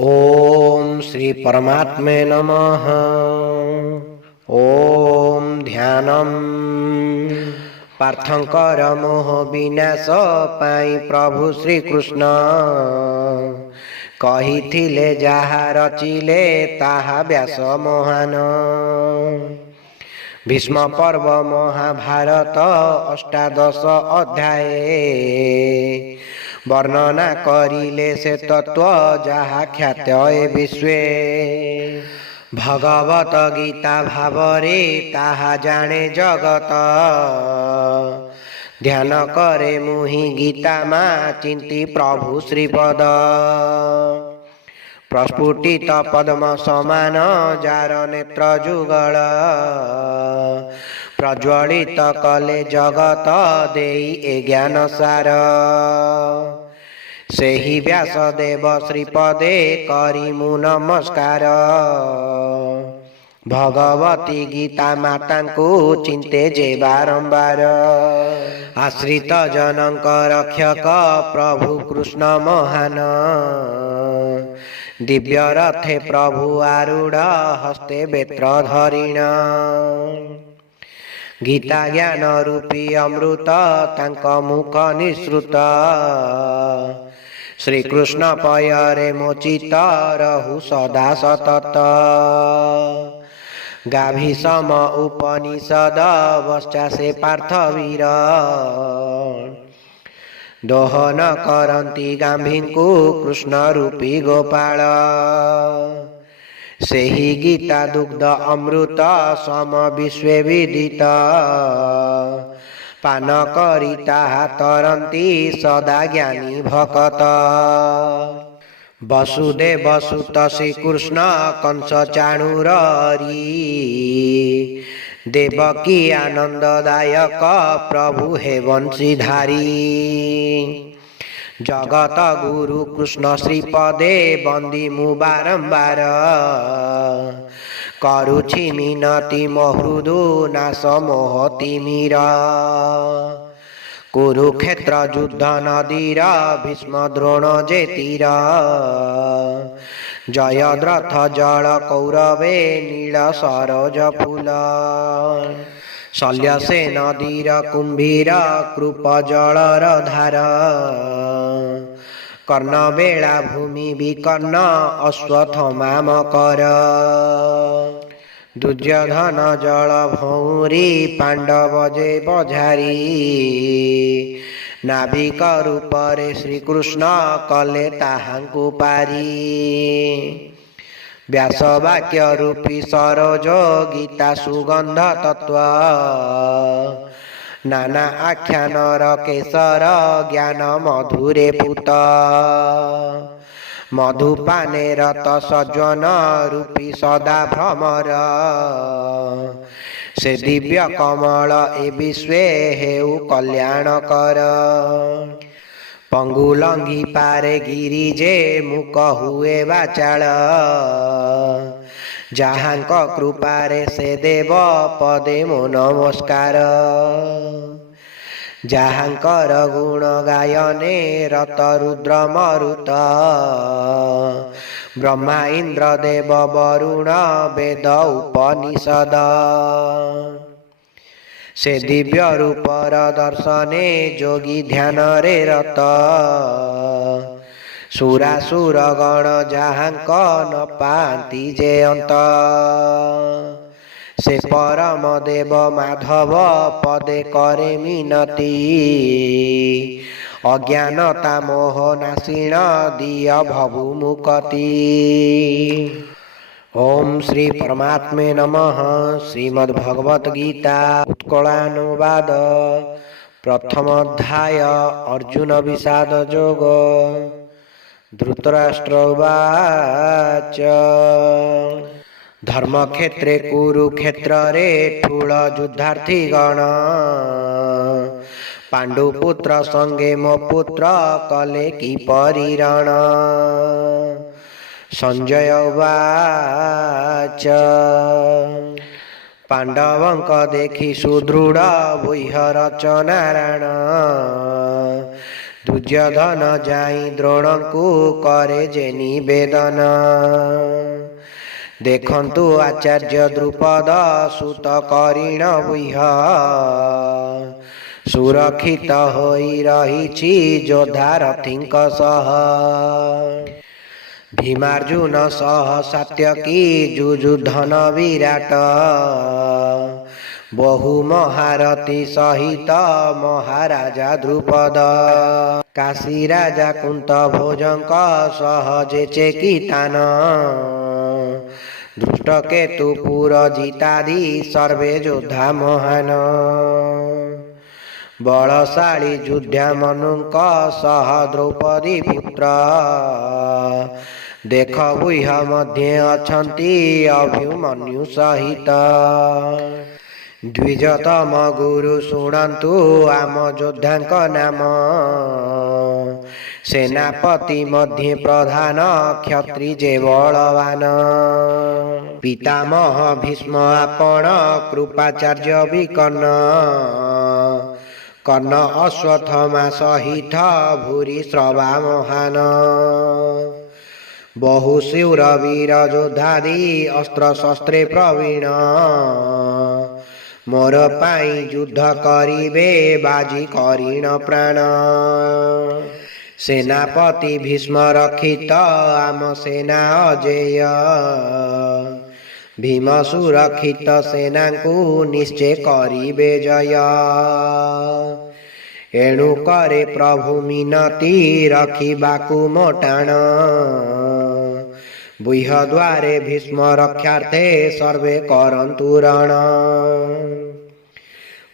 ओम श्री परमात्मे नमः। ओम ध्यानम पार्थंकर मोह विनाश पाई प्रभु श्री कृष्ण कहिथिले जाहा रचिले ताहा व्यास महान। भीष्म पर्व महाभारत अष्टादश अध्याय वर्णना करिले से तत्व जहा ख्यात विश्वे भगवत गीता भावरे ताहा जाने जगत ध्यान करे मुहि गीता मा चिंती प्रभु श्रीपद प्रस्फुटित पद्म समान जार नेत्र जुगल प्रज्वलित कले जगत देई ए ज्ञान सार सेहि व्यासदेव श्रीपदे करिमु नमस्कार। भगवती गीता माता को चिंते जे बारंबार आश्रित जनक रक्षक प्रभु कृष्ण महान दिव्य रथे प्रभु आरूढ़ हस्ते बेत्र धरिण गीता ज्ञान रूपी अमृत तांक मुख निसृत श्री कृष्ण पयरे मोचित रहु सदा सतत गाभी सम उपनिषद वश्चा से पार्थवीर दोहन करंती गांभी को कृष्ण रूपी गोपाल सेहि गीता दुग्ध अमृत सम विश्वे विदित पान करी ताहा तरंती सदा ज्ञानी भकत वसुदेव सुत श्री कृष्ण कंस चाणूररी देवकी आनंददायक प्रभु हे वंशीधारी जगत गुरु कृष्ण श्रीपदे बंदी मु बारंबार करुछि मिनति महृदु नाश मोहति मीर कुरुक्षेत्र युद्ध नदीर भीष्म द्रोण जे तीर जयद्रथ जल कौरवे नील सरोज फूल शल्य से नदीर कुंभीर कृप जलर धार कर्ण बेला भूमि विकर्ण अश्वत्थामा मकर दुर्योधन जल भौरी पांडव जे बझारी नाविक रूपरे श्रीकृष्ण कले ताहांकु पारी व्यास वाक्य रूपी सरोज गीता सुगंध तत्व नाना आख्यानर केसर ज्ञान मधुरे पुत मधुपाने रत सज्जन रूपी सदा भ्रमर से दिव्य कमल ए विश्वे हेउ कल्याण कर पंगु लंघी पारे गिरी जे मुक हुए वाचाल जहांक कृपारे से देव पदे मो नमस्कार जहांकर गुण गायने रत रुद्र मरुत ब्रह्मा इंद्र देव वरुण वेद उपनिषद से दिव्य रूपर दर्शने जोगी ध्यान रे रत सुरासुर गण जहांक न पांति जे अंत से परम देव माधव पदे करे मिनती अज्ञानता मोह नाशिण दिय भवु मुक्ति। ओम श्री परमात्मे नमः। श्रीमद्भगवत गीता उत्कलानुवाद प्रथम अध्याय अर्जुन विषाद जोग धृतराष्ट्र उवाच धर्मक्षेत्रे कुरुक्षेत्र रे ठूल युद्धार्थी गण पांडुपुत्र संगे मो पुत्र कले की परिरण संजय उवाच पांडवंक देखि सुदृढ़ व्यूह रचनारायण ଦୁର୍ଯ୍ୟୋଧନ ଯାଇ ଦ୍ରୋଣଙ୍କୁ କରେ ଯେ ନିବେଦନ। ଦେଖନ୍ତୁ ଆଚାର୍ଯ୍ୟ ଦ୍ରୁପଦ ସୁତ କରିଣ ବୁହ, ସୁରକ୍ଷିତ ହୋଇ ରହିଛି ଯୋଦ୍ଧା ରଥିଙ୍କ ସହ। ଭୀମାର୍ଜୁନ ସହ ସାତ୍ୟକୀ ଯୁଯୁଧନ ବିରାଟ, ବହୁ ମହାରଥୀ ସହିତ ମହାରାଜା ଦ୍ରୁପଦ। କାଶୀ ରାଜା କୁନ୍ତ ଭୋଜଙ୍କ ସହ ଯେ ଚେକିତାନ, ଦୃଷ୍ଟକେତୁ ପୁରଜିତାଦି ସର୍ବେ ଯୋଦ୍ଧା ମହାନ। ବଳଶାଳୀ ଯୁଧ୍ୟାମନୁଙ୍କ ସହ ଦ୍ରୌପଦୀ ପୁତ୍ର, ଦେଖ ବୁହ ମଧ୍ୟେ ଅଛନ୍ତି ଅଭିମନ୍ୟୁ ସହିତ। ଦ୍ୱିଜତମ ଗୁରୁ ଶୁଣନ୍ତୁ ଆମ ଯୋଦ୍ଧାଙ୍କ ନାମ, ସେନାପତି ମଧ୍ୟେ ପ୍ରଧାନ କ୍ଷତ୍ରି ଯେ ବଳବାନ। ପିତାମହ ଭୀଷ୍ମ ଆପଣ କୃପାଚାର୍ଯ୍ୟ ବିକର୍ଣ୍ଣ, କର୍ଣ୍ଣ ଅଶ୍ୱତ୍ଥମା ସହିତ ଭୂରି ଶ୍ରବା ମହାନ। ବହୁ ଶୂର ବୀର ଯୋଦ୍ଧାଦି ଅସ୍ତ୍ର ଶସ୍ତ୍ରେ ପ୍ରବୀଣ, ମୋର ପାଇଁ ଯୁଦ୍ଧ କରିବେ ବାଜି କରିଣ ପ୍ରାଣ। ସେନାପତି ଭୀଷ୍ମ ରକ୍ଷିତ ଆମ ସେନା ଅଜେୟ, ଭୀମ ସୁରକ୍ଷିତ ସେନାଙ୍କୁ ନିଶ୍ଚୟ କରିବେ ଜୟ। ଏଣୁ କରେ ପ୍ରଭୁ ମିନତି ରଖିବାକୁ ମୋଟାଣ, ବୁହ ଦ୍ୱାରେ ଭୀଷ୍ମ ରକ୍ଷାର୍ଥେ ସର୍ବେ କରନ୍ତୁ ରଣ।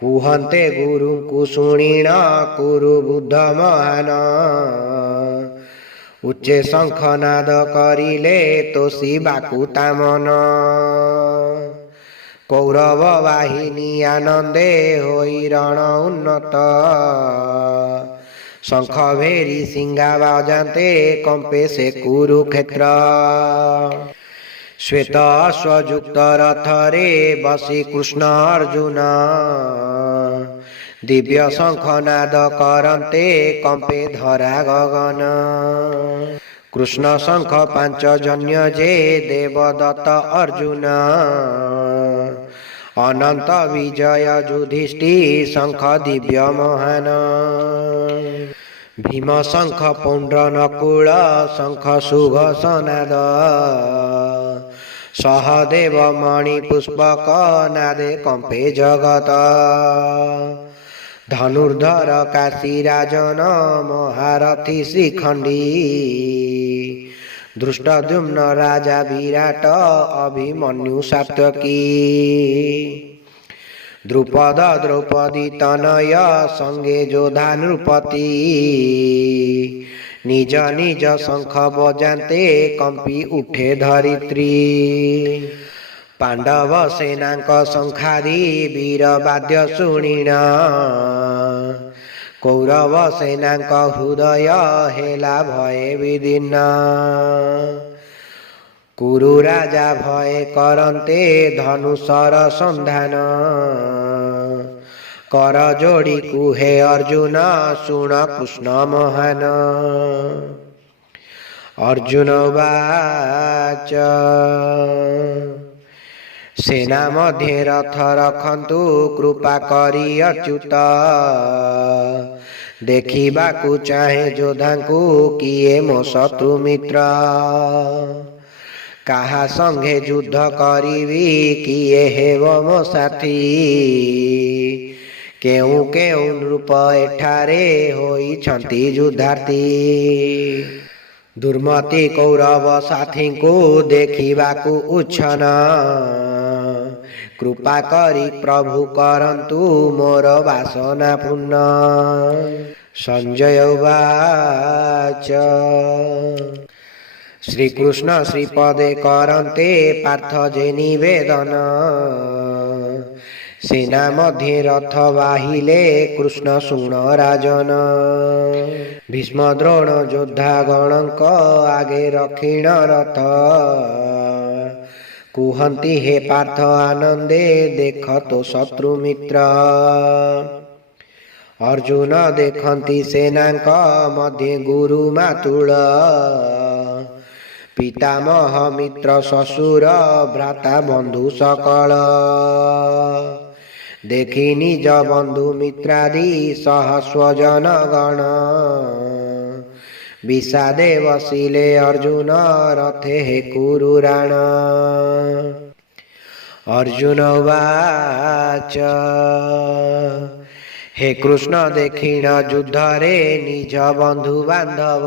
କୁହନ୍ତେ ଗୁରୁଙ୍କୁ ଶୁଣିଣ କୁରୁ ବୁଦ୍ଧ ମହାନ, ଉଚ୍ଚେ ଶଙ୍ଖନାଦ କରିଲେ ତୋଷିବାକୁ ତା ମନ। କୌରବ ବାହିନୀ ଆନନ୍ଦେ ହୋଇ ରଣ ଉନ୍ନତ, ଶଙ୍ଖ ଭେରି ସିଂହା ବାଜାନ୍ତେ କମ୍ପେ ସେ କୁରୁକ୍ଷେତ୍ର। ଶ୍ଵେତ ଅଶ୍ୱଯୁକ୍ତ ରଥରେ ବସି କୃଷ୍ଣ ଅର୍ଜୁନ, ଦିବ୍ୟ ଶଙ୍ଖନାଦ କରନ୍ତେ କମ୍ପେ ଧରା ଗଗନ। କୃଷ୍ଣ ଶଙ୍ଖ ପାଞ୍ଚଜନ୍ୟ ଯେ ଦେବଦତ୍ତ ଅର୍ଜୁନ, ଅନନ୍ତ ବିଜୟ ଯୁଧିଷ୍ଠି ଶଙ୍ଖ ଦିବ୍ୟ ମହାନ। ଭୀମ ଶଙ୍ଖ ପୌଣ୍ଡ୍ର ନକୁଳ ଶଙ୍ଖ ସୁଘୋଷନାଦ, ସହଦେବ ମଣି ପୁଷ୍ପକ ନାଦେ କମ୍ପେ ଜଗତ। ଧନୁର୍ଧର କାଶୀ ରାଜନ ମହାରଥୀ ଶିଖଣ୍ଡୀ, ଧୃଷ୍ଟଦ୍ୟୁମ୍ନ ରାଜା ବିରାଟ ଅଭିମନ୍ୟୁ ସାତ୍ୟକୀ। ଦ୍ରୁପଦ ଦ୍ରୌପଦୀ ତନୟ ସଙ୍ଗେ ଯୋଦ୍ଧା ନୃପତି, ନିଜ ନିଜ ଶଙ୍ଖ ବଜାନ୍ତେ କମ୍ପି ଉଠେ ଧରିତ୍ରୀ। ପାଣ୍ଡବ ସେନାଙ୍କ ଶଙ୍ଖାଦି ବୀର ବାଦ୍ୟ ଶୁଣିଣ, କୌରବ ସେନାଙ୍କ ହୃଦୟ ହେଲା ଭୟେ ବିଦୀର୍ଣ୍ଣ। କୁରୁ ରାଜା ଭୟ କରନ୍ତେ ଧନୁଷର ସନ୍ଧାନ, କର ଯୋଡ଼ି କୁହେ ଅର୍ଜୁନ ଶୁଣ କୃଷ୍ଣ ମହାନ। ଅର୍ଜୁନ ଉବାଚ ସେନା ମଧ୍ୟେ ରଥ ରଖନ୍ତୁ କୃପା କରି ଅଚ୍ୟୁତ, ଦେଖିବାକୁ ଚାହେଁ ଯୋଦ୍ଧାଙ୍କୁ କିଏ ମୋ ଶତ୍ରୁ ମିତ୍ର। କାହା ସଙ୍ଗେ ଯୁଦ୍ଧ କରିବି କିଏ ହେବ ମୋ ସାଥୀ, କେଉଁ କେଉଁ ନୃପ ଏଠାରେ ହୋଇଛନ୍ତି ଯୁଦ୍ଧାର୍ଥୀ। ଦୁର୍ମତି କୌରବ ସାଥୀଙ୍କୁ ଦେଖିବାକୁ ଉଚ୍ଛନ, କୃପା କରି ପ୍ରଭୁ କରନ୍ତୁ ମୋର ବାସନା ପୂର୍ଣ୍ଣ। ସଞ୍ଜୟ ଉବାଚ ଶ୍ରୀକୃଷ୍ଣ ଶ୍ରୀପଦେ କରନ୍ତେ ପାର୍ଥ ଯେ ନିବେଦନ, ସେନା ମଧ୍ୟେ ରଥ ବାହିଲେ କୃଷ୍ଣ ଶୁଣ ରାଜନ। ଭୀଷ୍ମ ଦ୍ରୋଣ ଯୋଦ୍ଧା ଗଣଙ୍କ ଆଗେ ରଖିଣ ରଥ, କୁହନ୍ତି ହେ ପାର୍ଥ ଆନନ୍ଦେ ଦେଖ ତୋ ଶତ୍ରୁ ମିତ୍ର। अर्जुन देखन्ति सेनांक मध्ये गुरु मातुल पितामह मित्र ससुर भ्राता बंधु सकल देखि निज बंधु मित्रादि सह स्वजन गण विषादे वसिले अर्जुन रथे कुरुराण अर्जुन उवाच हे कृष्ण देखिण युद्धरे निज बंधु बांधव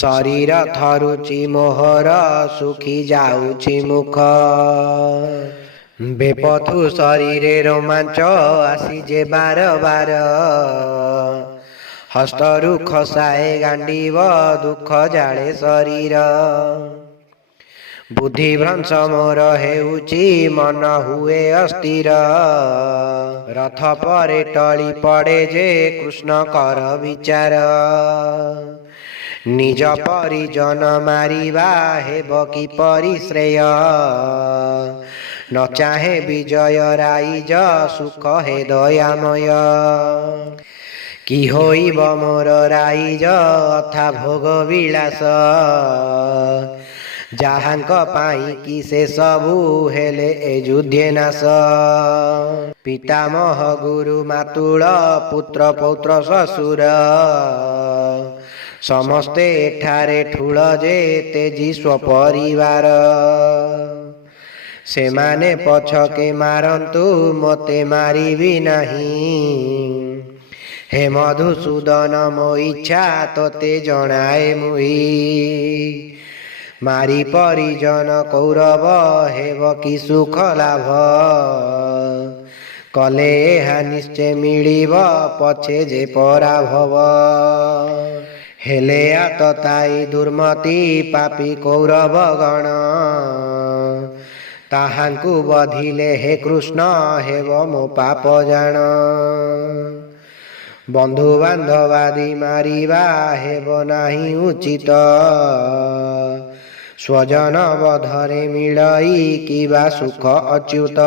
शरीर थरुचि मोहर सुखी जाउछि मुख बेपथु शरीरे रोमांच आसी जे बार बार हस्तरु खसाए गांडीव दुख जाळे शरीर बुद्धि भ्रंश मोर हेउची मन हुए अस्थिर रथ परे टली पड़े जे कृष्ण कर विचार निज परिजन मारिबा हेब किपरि श्रेय न चाहे विजय राइज सुख हे दयामय कि होइब मोर राइज अथा भोग विलास जाहांक पाई कि से सबु हेले ए युद्धे नाश पितामह गुरु मातुल पुत्र पौत्र ससुर समस्ते एठारे ठुल जे तेजी स्वपरिवार से माने पछके मारंतु मते मारिबी नहीं हे मधुसूदन मो इच्छा तोते जणाए मुही मारी परिजन कौरव हेब कि सुख लाभ कले एहा निश्चय मिलिब पछे जे पराभव हेले आतताई दुर्मति पापी कौरव गण ताहांकु बधिले हे कृष्ण हेब मो पाप जान बंधु बांधवादी मारिबा हेब नाही उचित स्वजन बधरे मिलई किबा सुख अच्युत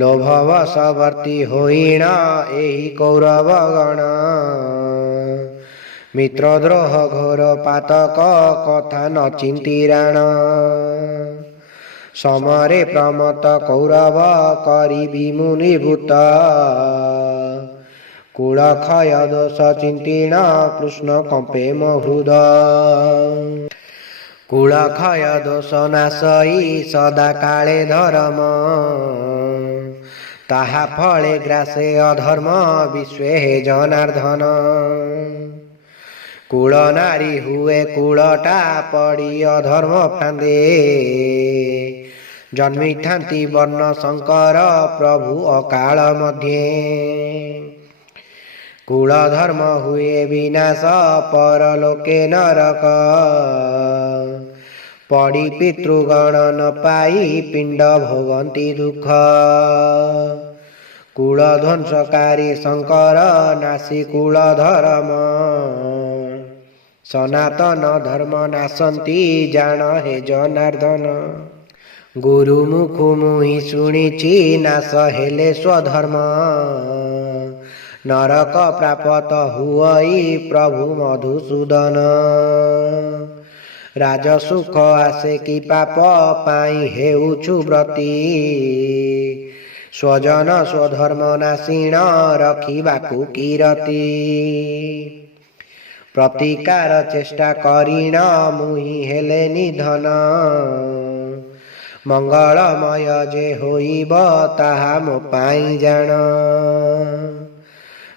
लोभवशवर्ती होइण एहि कौरव गण मित्रद्रोह घोर पातक कथा न चिंतिराण समरे प्रमत कौरव करि विमुनिभूत कुल क्षय दोष चिंतिण कृष्ण कंपे महृद कुल क्षय दोष नाशई सदा काले धर्म ताहा फले ग्रासे अधर्म विश्वे हे जनार्दन कुल नारी हुए कुलटा पड़ी अधर्म फांदे जन्मी थांती वर्ण शंकर प्रभु अकाल मध्ये कुल धर्म हुए विनाश परलोके नरक पड़ी पितृगण न पाई पिंड भोगंती दुख कुल ध्वंसकारी शंकर नासी कुल धर्म सनातन धर्म नासंती जान हे जनार्दन गुरु मुखु मुहि शुणिछि नाश हेले स्वधर्म नरक प्राप्त हुई प्रभु मधुसूदन राजसुख आसे कि पाप पाई हेउछु व्रती स्वजन स्वधर्म नासीण रखिबाकु कीरति प्रतिकार चेष्टा करिण मुहि हेले निधन मंगलमय जे होइब ताहा मो पाई जान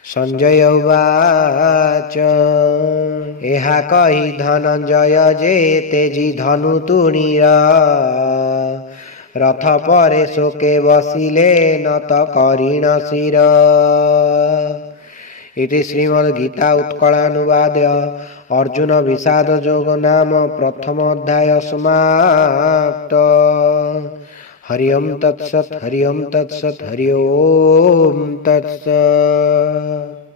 संजय उवाच एहा कही धनंजय जे तेजी धनु तुणीर रथ परे शोके बसिले नत करिण शिर इति श्रीमद्गीता उत्कलानुवादे अर्जुन विषाद जोग नाम प्रथम अध्याय समाप्त। हरि ओम तत्सत् हरि ओम तत्सत् हरि ओम तत्सत्।